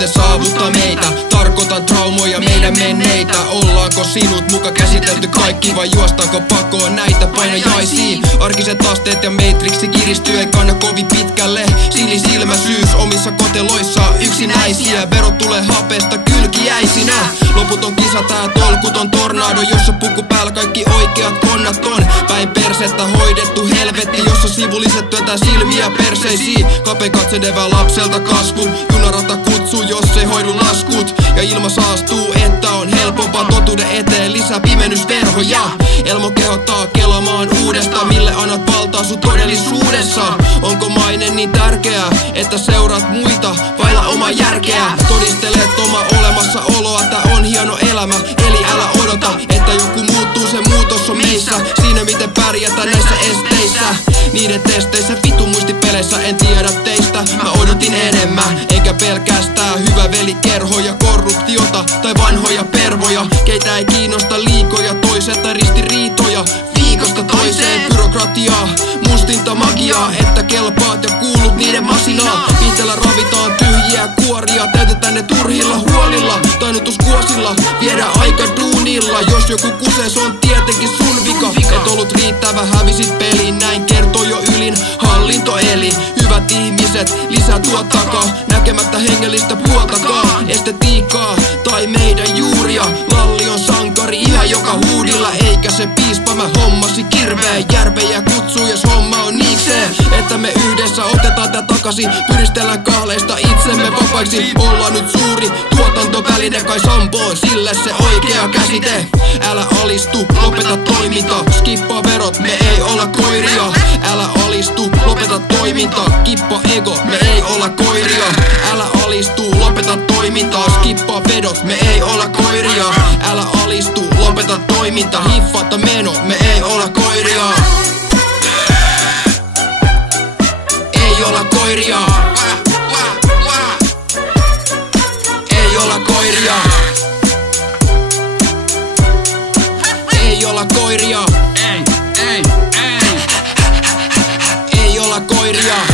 eniten saavuttaa meitä. Tarkoitan traumoja meidän menneitä. Ollaanko sinut muka käsitelty kaikki vai juostaanko pakoon näitä painajaisiin? Arkiset asteet ja matrixi kiristyy, ei kanna kovin pitkälle. Sinisilmäisyys omissa koteloissa yksinäisiä. Verot tulee hapesta kylkiäisinä. Loputon kisa tää tolkuton tornado, jossa puku päällä kaikki oikeat konnat on. Päin persettä hoidettu helvetti, jossa sivulliset työntää silmiä perseisiin. Kape katsedevä lapselta kasvu, junarata kutsuu jos ei hoidu laskut. Ja ilma saastuu, että on helpompaa totuuden eteen lisää pimennysverhoja. Elmo kehottaa kelaamaan uudestaan, mille annat valtaa sun todellisuudessa. Onko maine niin tärkeää, että seuraat muita vailla omaa järkeä? Todistelet oma olemassaoloa, tää on hieno elämä, eli älä odota, että joku muuttuu, se muutos on meissä. Siinä miten pärjätään näissä esteissä, niiden testeissä, vittu muistipeleissä. En tiedä teistä, mä odotin enemmän, eikä pelkästään hyvä velikerhoja, korruptiota tai vanhoja pervoja. Keitä ei kiinnosta liikoja, toiselta ristiriitoja, viikosta toiseen byrokratiaa, mustinta magiaa, että kelpaat ja kuulut niiden masinaa. Pisteellä ravitaan tyhjiä kuoria, täytetään ne turhilla huolilla, tainnutuskuosilla, viedään aika duunilla. Jos joku kusees on tietenkin sun vika, et ollut riittävä, hävisit peliin, näin kertoo jo ylin hallintoeli. Hyvät ihmiset, lisää tuottakaa, näkemättä hengellistä puoltakaan. Estetiikkaa tai meidän juuria, Lalli on sankari ihan joka huudilla. Eikä se piispa, mä hommasi kirveen, järvejä kutsuu jos homma on niikseen. Että me yhdessä otetaan tää takaisin, pyristellään kahleista itsemme vapaiksi. Ollaan nyt suuri tuotantoväline, kai Sampo sille se oikea käsite. Älä alistu, lopeta toiminta, skippaa verot, me ei olla koiria. Älä alistu, lopeta toiminta, kippa ego, me ei olla koiria. Älä alistu, lopeta toimintaa, skippaa vedot, me ei olla koiria. Älä alistu, lopeta toiminta, hiffata meno, me ei olla koiria. Ei olla koiria. Ei olla koiria. Ei olla koiria. Ei olla koiria.